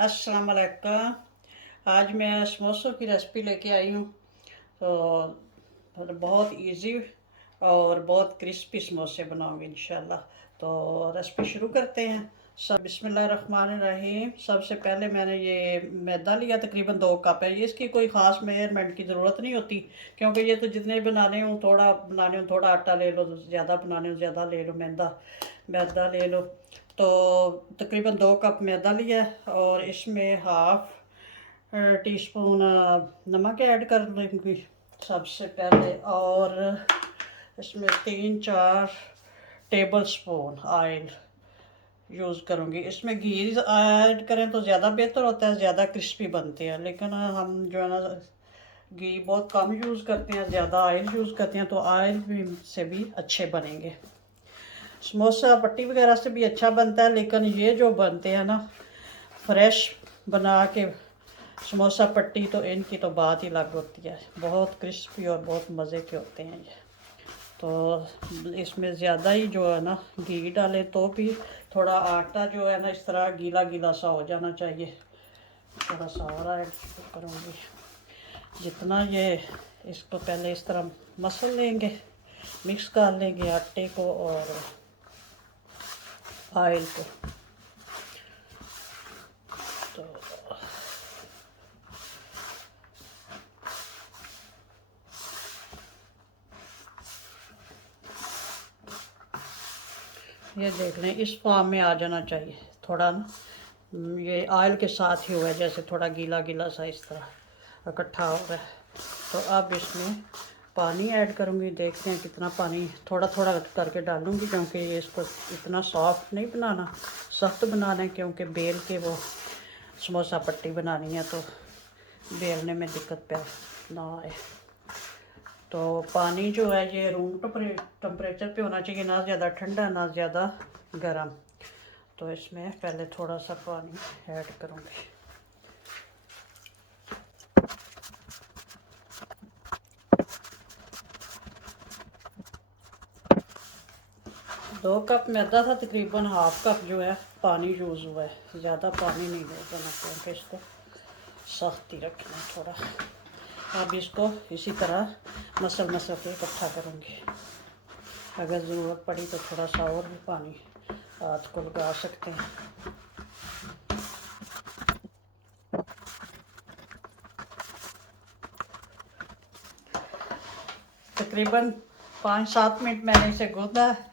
अस्सलाम वालेकुम। आज मैं समोसों की रेसिपी लेके आई हूँ। तो बहुत इजी और बहुत क्रिस्पी समोसे बनाऊंगी इंशाल्लाह। तो रेसिपी शुरू करते हैं। सब बिस्मिल्लाहिर्रहमानिर्रहीम। सबसे पहले मैंने ये मैदा लिया, तकरीबन 2 कप है ये। इसकी कोई ख़ास मेजरमेंट की ज़रूरत नहीं होती, क्योंकि ये तो जितने बनाने हो, थोड़ा बनाने हो थोड़ा आटा ले लो, ज़्यादा बनाने हो ज़्यादा ले लो, मैदा ले लो। तो तकरीबन 2 कप मैदा लिया और इसमें हाफ टी स्पून नमक ऐड कर लूँगी सबसे पहले। और इसमें 3-4 टेबल स्पून ऑयल यूज़ करूँगी। इसमें घी ऐड करें तो ज़्यादा बेहतर होता है, ज़्यादा क्रिस्पी बनते हैं। लेकिन हम जो है ना घी बहुत कम यूज़ करते हैं, ज़्यादा ऑयल यूज़ करते हैं, तो ऑयल भी से भी अच्छे बनेंगे। समोसा पट्टी वगैरह से भी अच्छा बनता है, लेकिन ये जो बनते हैं ना फ्रेश बना के समोसा पट्टी, तो इनकी तो बात ही अलग होती है। बहुत क्रिस्पी और बहुत मज़े के होते हैं ये। तो इसमें ज़्यादा ही जो है ना घी डालें, तो भी थोड़ा आटा जो है ना इस तरह गीला गीला सा हो जाना चाहिए। थोड़ा सा और ऐड करूँगी। जितना ये इसको पहले इस तरह मसल लेंगे, मिक्स कर लेंगे आटे को और ऑयल को। तो ये देख लें, इस फॉर्म में आ जाना चाहिए। थोड़ा ना ये ऑयल के साथ ही हुआ है, जैसे थोड़ा गीला गीला सा इस तरह इकट्ठा हो रहा है। तो अब इसमें पानी ऐड करूँगी। देखते हैं कितना पानी, थोड़ा थोड़ा करके डालूँगी, क्योंकि इसको इतना सॉफ्ट नहीं बनाना, सख्त बनाना है, क्योंकि बेल के वो समोसा पट्टी बनानी है, तो बेलने में दिक्कत ना आए। तो पानी जो है ये रूम टेम्परेचर पे होना चाहिए, ना ज़्यादा ठंडा ना ज़्यादा गर्म। तो इसमें पहले थोड़ा सा पानी ऐड करूँगी। दो कप मैदा था, तकरीबन हाफ कप जो है पानी यूज़ हुआ है। ज़्यादा पानी नहीं देना, क्योंकि इसको सख्त ही रखना है थोड़ा। अब इसको इसी तरह मसल के इकट्ठा करूँगी। अगर ज़रूरत पड़ी तो थोड़ा सा और भी पानी हाथ को लगा सकते हैं। तकरीबन 5-7 मिनट मैंने इसे गूँधा है।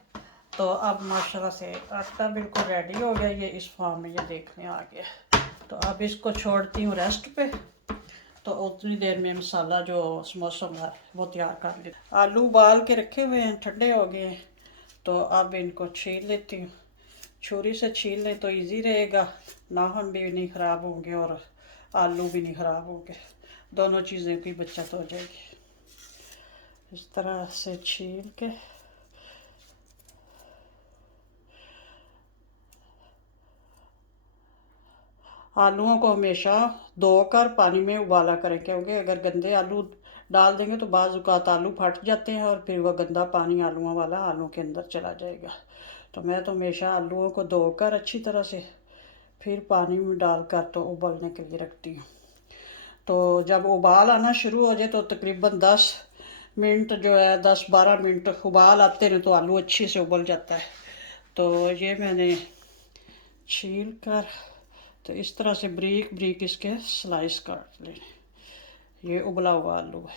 तो अब माशाल्लाह से आटा बिल्कुल रेडी हो गया। ये इस फॉर्म में ये देखने आ गया। तो अब इसको छोड़ती हूँ रेस्ट पे। तो उतनी देर में मसाला जो समोसा है वो तैयार कर लिया। आलू उबाल के रखे हुए हैं, ठंडे हो गए हैं। तो अब इनको छील लेती हूँ। छुरी से छील लें तो इजी रहेगा, नाखून भी नहीं ख़राब होंगे और आलू भी नहीं ख़राब होंगे, दोनों चीज़ें की बचत हो जाएगी। इस तरह से छील के आलूओं को हमेशा धोकर पानी में उबाला करें, क्योंकि अगर गंदे आलू डाल देंगे तो बाज़ औक़ात आलू फट जाते हैं और फिर वह गंदा पानी आलूओं वाला आलू के अंदर चला जाएगा। तो मैं तो हमेशा आलूओं को धोकर अच्छी तरह से फिर पानी में डालकर तो उबलने के लिए रखती हूँ। तो जब उबाल आना शुरू हो जाए तो तकरीबन 10 मिनट जो है 10-12 मिनट उबाल आते हैं तो आलू अच्छे से उबल जाता है। तो ये मैंने छील कर तो इस तरह से ब्रीक ब्रीक इसके स्लाइस काट लेने। ये उबला हुआ आलू है,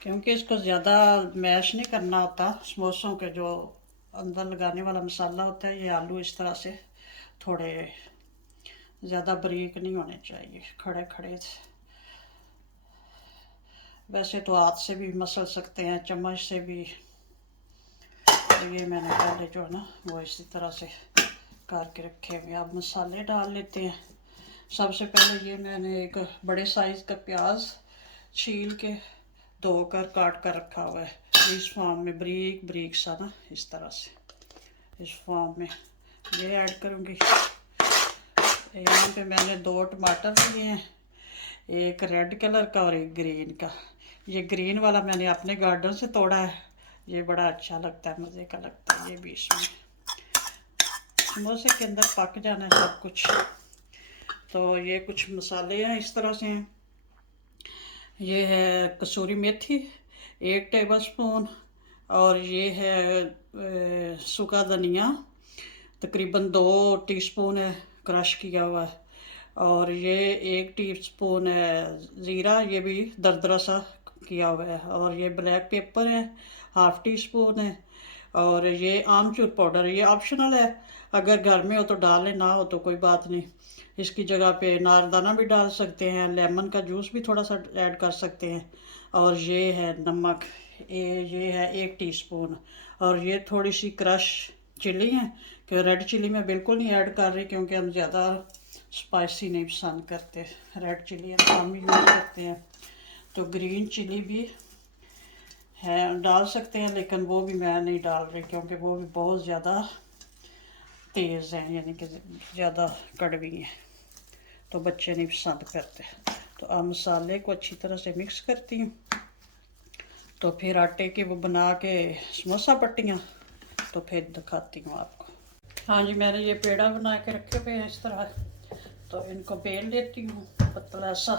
क्योंकि इसको ज़्यादा मैश नहीं करना होता। समोसों के जो अंदर लगाने वाला मसाला होता है, ये आलू इस तरह से थोड़े ज़्यादा बारीक नहीं होने चाहिए, खड़े खड़े से। वैसे तो हाथ से भी मसल सकते हैं, चम्मच से भी। तो ये मैंने पहले जो है ना वो इसी तरह से करके रखे हुए। अब मसाले डाल लेते हैं। सबसे पहले ये मैंने एक बड़े साइज़ का प्याज छील के धोकर काट कर रखा हुआ है। इस फॉर्म में ब्रीक ब्रीक सा ना इस तरह से इस फॉर्म में ये ऐड करूँगी। यहाँ पे मैंने 2 टमाटर लिए हैं, एक रेड कलर का और एक ग्रीन का। ये ग्रीन वाला मैंने अपने गार्डन से तोड़ा है। ये बड़ा अच्छा लगता है, मज़े का लगता है ये भी। इसमें समोसे के अंदर पक जाना है सब कुछ। तो ये कुछ मसाले हैं इस तरह से हैं। ये है कसूरी मेथी 1 टेबलस्पून, और ये है सूखा धनिया तकरीबन 2 टीस्पून है क्रश किया हुआ है, और ये 1 टीस्पून है ज़ीरा, ये भी दरदरा सा किया हुआ है, और ये ब्लैक पेपर है 1/2 टीस्पून है, और ये आमचूर पाउडर ये ऑप्शनल है, अगर घर में हो तो डाल लें, ना हो तो कोई बात नहीं। इसकी जगह पे नारदाना भी डाल सकते हैं, लेमन का जूस भी थोड़ा सा ऐड कर सकते हैं। और ये है नमक, ये है 1 टीस्पून, और ये थोड़ी सी क्रश चिली है कि रेड चिली मैं बिल्कुल नहीं ऐड कर रही क्योंकि हम ज़्यादा स्पाइसी नहीं पसंद करते, रेड चिली हम कम यूज़ करते हैं। तो ग्रीन चिली भी है डाल सकते हैं, लेकिन वो भी मैं नहीं डाल रही क्योंकि वो भी बहुत ज़्यादा तेज़ हैं, यानी कि ज़्यादा कड़वी हैं, तो बच्चे नहीं पसंद करते। तो अब मसाले को अच्छी तरह से मिक्स करती हूँ। तो फिर आटे के वो बना के समोसा पट्टियाँ तो फिर दिखाती हूँ आपको। हाँ जी, मैंने ये पेड़ा बना के रखे हुए हैं इस तरह, तो इनको बेल लेती हूँ पतला सा।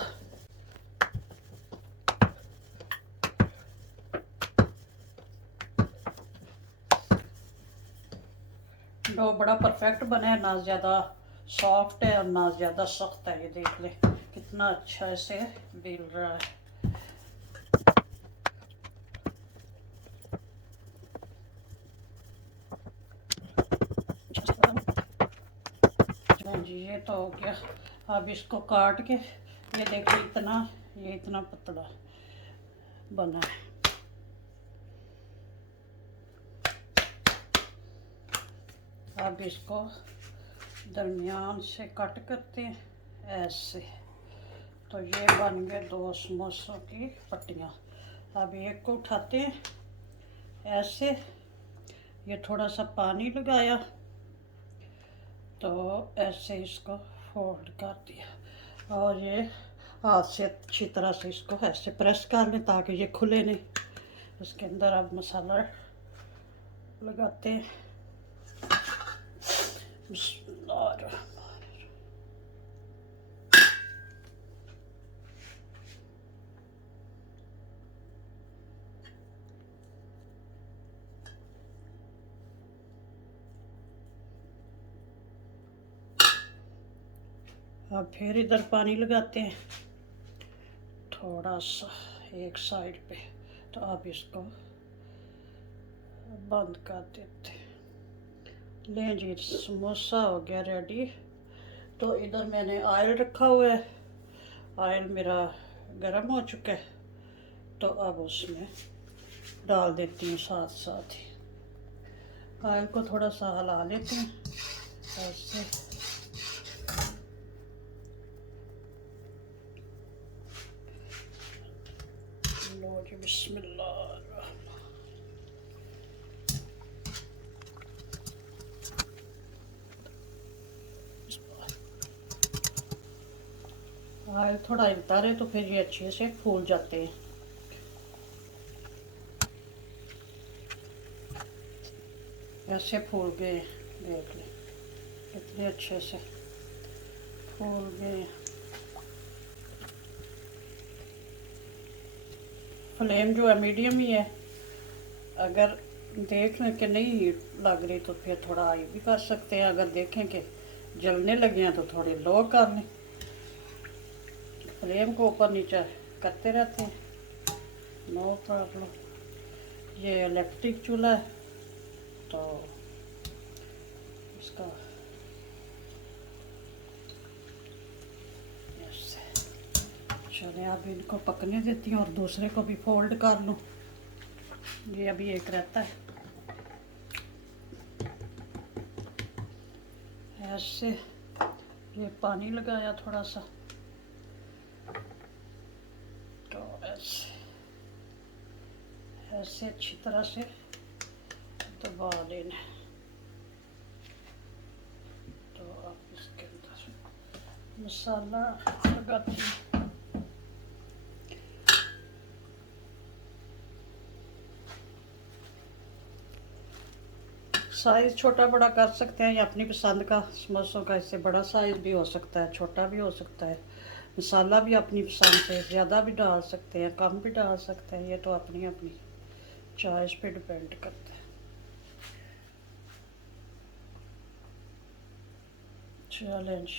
डो बड़ा परफेक्ट बना है, ना ज़्यादा सॉफ्ट है और ना ज़्यादा सख्त है। ये देख ले कितना अच्छा ऐसे बेल रहा है। जी ये तो हो गया। अब इसको काट के ये देखिए ये इतना पतला बना है। अब इसको दरमियान से कट करते हैं ऐसे। तो ये बन गए 2 समोसों की पट्टियाँ। अब एक को उठाते हैं ऐसे, ये थोड़ा सा पानी लगाया तो ऐसे इसको फोल्ड कर दिया, और ये हाथ से अच्छी तरह से इसको ऐसे प्रेस कर लें ताकि ये खुले नहीं। इसके अंदर अब मसाला लगाते हैं। अब फिर इधर पानी लगाते हैं थोड़ा सा एक साइड पे। तो अब इसको बंद कर देते हैं। लें जी, समोसा हो गया रेडी। तो इधर मैंने ऑयल रखा हुआ है, ऑयल मेरा गर्म हो चुका है, तो अब उसमें डाल देती हूँ साथ साथ ही। ऑयल को थोड़ा सा हिला लेते हैं ऐसे। लो जी, बिस्मिल्लाह। ऑयल थोड़ा हिलता रहे तो फिर ये अच्छे से फूल जाते हैं। ऐसे फूल गए, देख ले कितने अच्छे से फूल गए। फ्लेम जो है मीडियम ही है, अगर देख लें कि नहीं लग रही तो फिर थोड़ा हाई भी कर सकते हैं, अगर देखें कि जलने लगे हैं तो थोड़ी लो कर लें। फ्लेम को ऊपर नीचे करते रहते हैं, नो प्रॉब्लम। ये इलेक्ट्रिक चूल्हा है तो इसका चले अब इनको पकने देती हूँ और दूसरे को भी फोल्ड कर लूँ। ये अभी एक रहता है ऐसे। ये पानी लगाया थोड़ा सा, तो ऐसे ऐसे अच्छी तरह से दबा लेना। तो अब इसके अंदर मसाला लगाती हूँ। साइज़ छोटा बड़ा कर सकते हैं, या अपनी पसंद का समोसों का, इससे बड़ा साइज़ भी हो सकता है, छोटा भी हो सकता है। मसाला भी अपनी पसंद से ज़्यादा भी डाल सकते हैं, कम भी डाल सकते हैं, ये तो अपनी अपनी चॉइस पे डिपेंड करता है। चैलेंज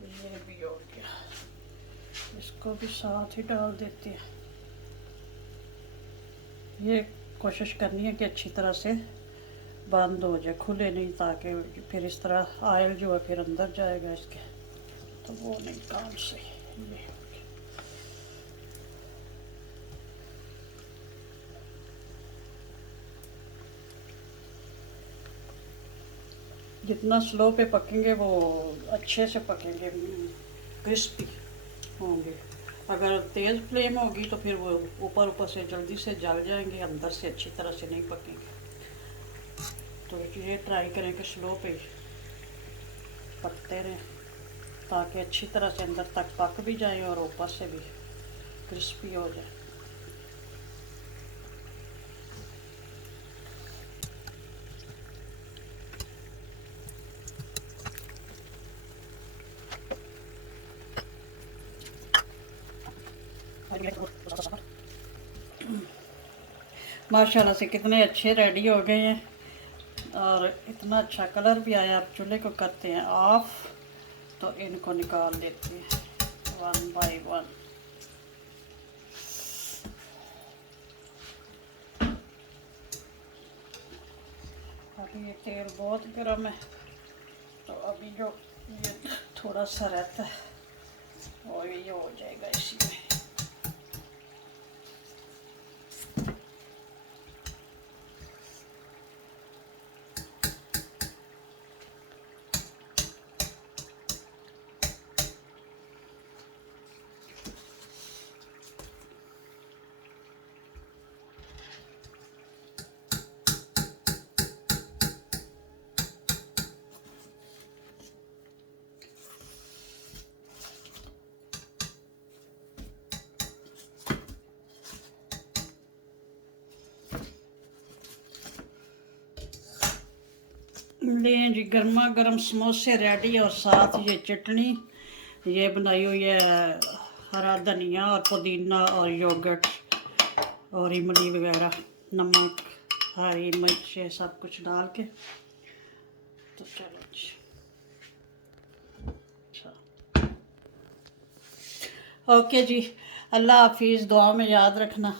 ये भी हो गया, इसको भी साथ ही डाल देते हैं। ये कोशिश करनी है कि अच्छी तरह से बंद हो जाए, खुले नहीं, ताकि फिर इस तरह ऑयल जो है फिर अंदर जाएगा इसके, तो वो नहीं काम से। ये जितना स्लो पे पकेंगे वो अच्छे से पकेंगे, क्रिस्पी होंगे। अगर तेज़ फ्लेम होगी तो फिर वो ऊपर ऊपर से जल्दी से जल जाएंगे, अंदर से अच्छी तरह से नहीं पकेंगे। तो ये ट्राई करें कि स्लो पे पकते रहें, ताकि अच्छी तरह से अंदर तक पक भी जाए और ऊपर से भी क्रिस्पी हो जाए। माशाल्लाह से कितने अच्छे रेडी हो गए हैं और इतना अच्छा कलर भी आया। अब चूल्हे को करते हैं ऑफ, तो इनको निकाल देते हैं वन बाय वन। अभी ये तेल बहुत गर्म है, तो अभी जो ये थोड़ा सा रहता है और ये हो जाएगा इसी में। लें जी, गर्मा गर्म समोसे रेडी, और साथ ये चटनी ये बनाई हुई है, हरा धनिया और पुदीना और योगर्ट और इमली वगैरह, नमक, हरी मिर्च, ये सब कुछ डाल के। तो चलो जी, अच्छा, ओके जी, अल्लाह हाफिज़, दुआ में याद रखना।